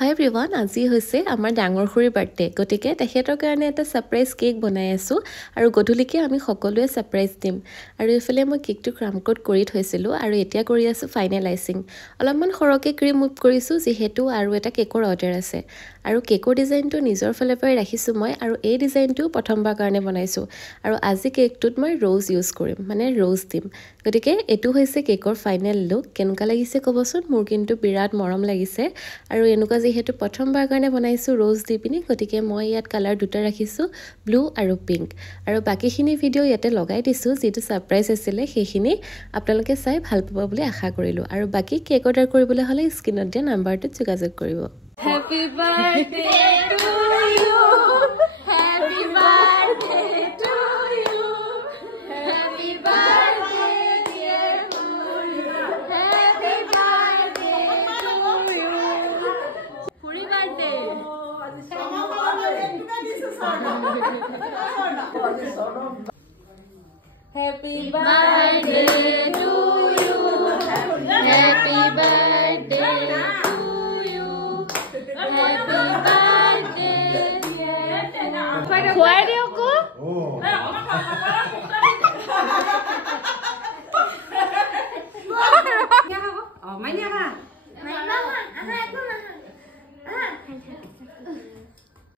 Hi everyone, আজি হৈছে আমাৰ ডাঙৰ খুৰীৰ বাৰ্থডে গতিকে তেখেতৰ কাৰণে এটা সাৰপ্ৰাইজ কেক বনাই আছো আৰু গধুলিকে আমি সকলোৱে সাৰপ্ৰাইজ দিম আৰু এফালে মই কেকটো ক্ৰাম কোট কৰি থৈছিলো আৰু এতিয়া কৰি আছো ফাইনেল আইচিং অলপমান খৰকে ক্ৰীম মুভ কৰিছো যেহেতু আৰু এটা কেকৰ অৰ্ডাৰ আছে আৰু কেকৰ ডিজাইনটো নিজৰ ফালৰ পৰা ৰাখিছো মই আৰু এই ডিজাইনটো প্ৰথমবাৰ কাৰণে বনাইছো আৰু আজি কেকটোত মই ৰ'জ ইউজ কৰিম মানে ৰ'জ দিম গতিকে এটো হৈছে কেকৰ ফাইনেল লুক কেনেকুৱা লাগিছে কবচোন মোৰ কিন্তু বিৰাট মৰম লাগিছে আৰু এনেকুৱা যেহেতু প্ৰথমবাৰ কাৰণে বনাইছো ৰ'জ দি পিনি গতিকে মই ইয়াত কালাৰ দুটা ৰাখিছো ব্লু আৰু পিংক আৰু বাকিখিনি ভিডিও ইয়াতে লগাই দিছো যেটো সাৰপ্ৰাইজ আছিল সেইখিনি আপোনালোকে চাই ভাল পাব বুলি আশা কৰিলো আৰু বাকি কেক অৰ্ডাৰ কৰিবলৈ হলে স্ক্ৰিনত দিয়া নাম্বাৰটোত যোগাযোগ কৰিব Happy birthday to you Happy birthday to you Happy birthday dear Puri Happy birthday to you Puri birthday Happy birthday to you Happy birthday Happy birthday, dear.